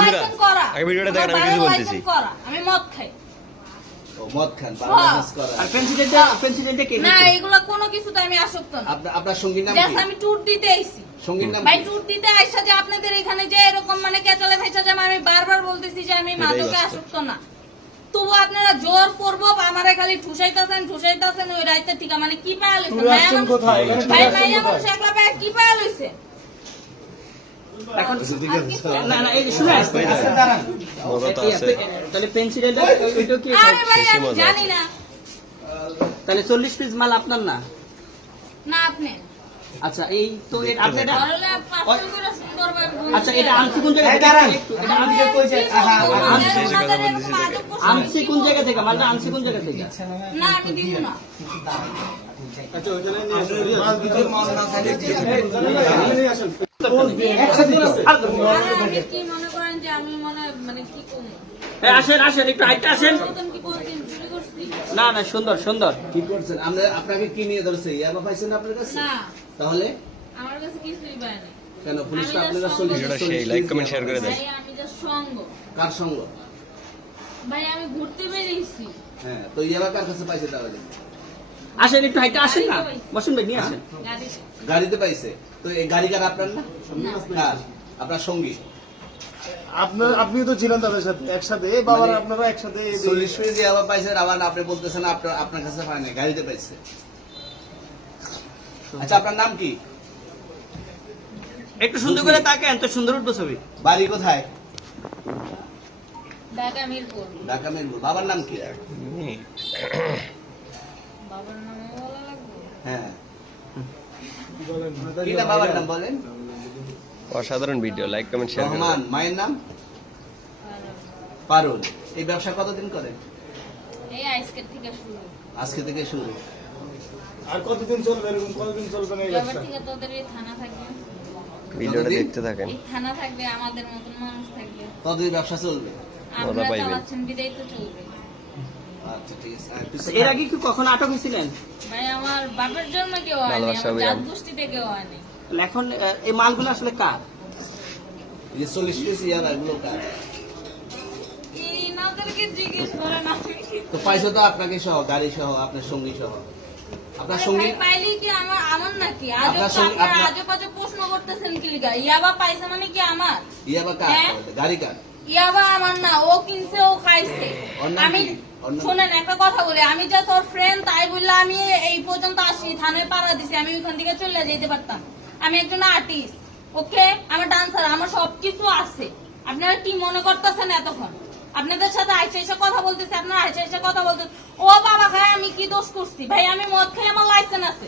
Licence করা আগে ভিডিওটা দেখেন আমি কিছু বলতেছি আমি মদ খাই ও মদ খান বাংলাদেশ করা আর পেন্সিলটা কে না এগুলো কোনো কিছুতে আমি আসক্ত না আপনার সঙ্গীর নাম জাস্ট কি আমি ট্যুর দিতে আইছি সঙ্গীর নাম ভাই কি? ট্যুর দিতে আইসা যে আপনাদের এখানে যে এরকম মানে কেচালে ভাইসা যে আমি বারবার বলতেছি যে আমি মাদকে আসক্ত না তবু আপনারা জোর করবো আমারে খালি ঠুসাইতাছেন ওই রাইতে ঠিক মানে কি পায়া লইছেন ভাই মাইয়া মানুষ একলা পায়া কি পায়া লইছে এখন না না এই শুনে আসছে দাঁড়ান মজা তো আছে তাহলে পেন্সিলটা ওইটা কি আরে ভাই শেষে আমি মজা জানি আছে। না তাহলে 40 পিস মাল আপনার না না আপনি আচ্ছা এই তো আপনি এটা তাহলে 500 করে সুন্দর ভাবে আচ্ছা এটা আনছি কোন জায়গা থেকে এটা আনছি কই জায়গা আনছি কোন জায়গা থেকে মালটা আনছি কোন জায়গা থেকে না আমি দিব না আচ্ছা ওখানে নিয়ে মাল দিতে মাল না থাকে আপনি কি মনে করেন যে আমি মানে কি করব এই আসেন আসেন একটু হাইটে আসেন নতুন কি বলতেন চুরি করছি না না সুন্দর সুন্দর কি করছেন আপনাকে কি নিয়ে ধরছে ইয়াবা পাইছেন আপনার কাছে না তাহলে আমার কাছে কিছুই পায়নি কেন পুলিশটা আমি আপনারা just ভিডিওটা সেই লাইক কমেন্ট শেয়ার করে দেন ভাই আমি জাস্ট সঙ্গ কার সঙ্গ ভাই আমি ঘুরতে বেরিয়েছি হ্যাঁ তো ইয়াবা কার কাছে পাইছে তাহলে আসেন একটু হাইটে আসেন না বসুন ভাই নিয়ে আসেন গাড়িতে গাড়িতে পাইছে তো এই গাড়ি কার আপনার না না। কার আপনার সঙ্গী আপনি তো ছিলেন তাদের সাথে একসাথে বাবার আপনারা একসাথে 40 পিস ইয়াবা পাইছেন আবার আপনি বলতেছেন আপনার কাছে পায় না গাড়িতে পাইছে আচ্ছা আপনার নাম কি একটু সুন্দর করে তাকান তো সুন্দর উঠবে ছবি বাড়ি কোথায় ঢাকা মিরপুর ঢাকা মিরপুর বাবার নাম কি বাবার নাম বলা লাগবে হ্যাঁ কি না বাবার নাম বলেন অসাধারণ ভিডিও লাইক কমেন্ট শেয়ার করে রহমান মায়ের নাম পারুল এই ব্যবসা কতদিন করেন এই আইসকেট থেকে শুরু আজকে থেকে শুরু আর কতদিন চলবে এরকম কতদিন চলবে না এই এবার ব্যবসা থেকে তোদের এই থানা থাকবে ভিডিওটা দেখতে থাকেন এই থানা থাকবে আমাদের মতন মানুষ থাকবে কতদিন ব্যবসা চলবে আপনারা পাইবেন। চালাচ্ছেন বিদায় তো চলবে আচ্ছা ঠিক আছে আর কিছু এর আগে কি কখনো আটক হয়েছিলেন ভাই আমার বাপের জন্য কেউ হয়নি ভালোবাসা আমার অভিযান। জাত গোষ্ঠীতে কেউ হয়নি তাহলে এখন এই মালগুলো আসলে কার এই যে 40 পিস ইয়াবা এগুলো কার ইনাদেরকে জিজ্ঞেস করেন আমি কি তো পাইছো তো আপনাকে সহ গাড়ি সহ আপনার সঙ্গী সহ আপনার আরে সঙ্গী ভাই পাইলেই কি আমার নাকি আজব আপনার তো সঙ্গে- আপনারা আপনার- আজব আজব প্রশ্ন করতেছেন কি লিগা ইয়াবা পাইছে মানে কি আমার ইয়াবা কার হ্যাঁ? তাহলে? গাড়ি কার ইয়াবা আমার না ও কিনছে ও খাইছে ওর নাম আমি কি? ওর নাম- শুনেন একটা কথা বলি আমি যে তোর ফ্রেন্ড তাই বললে আমি এই পর্যন্ত আসি থানায় পাড়া দিছি আমি ওইখান থেকে চলে যেতে পারতাম আমি একজন আর্টিস্ট ওকে আমার ডান্সার আমার সবকিছু আছে আপনারা কি মনে করতেছেন এতক্ষণ আপনাদের সাথে আইসা এসে কথা বলতেছি আপনারা আইসা এসে কথা বলতেছেন ও বাবা খায় আমি কি দোষ করছি ভাই আমি মদ খাই আমার লাইসেন্স আছে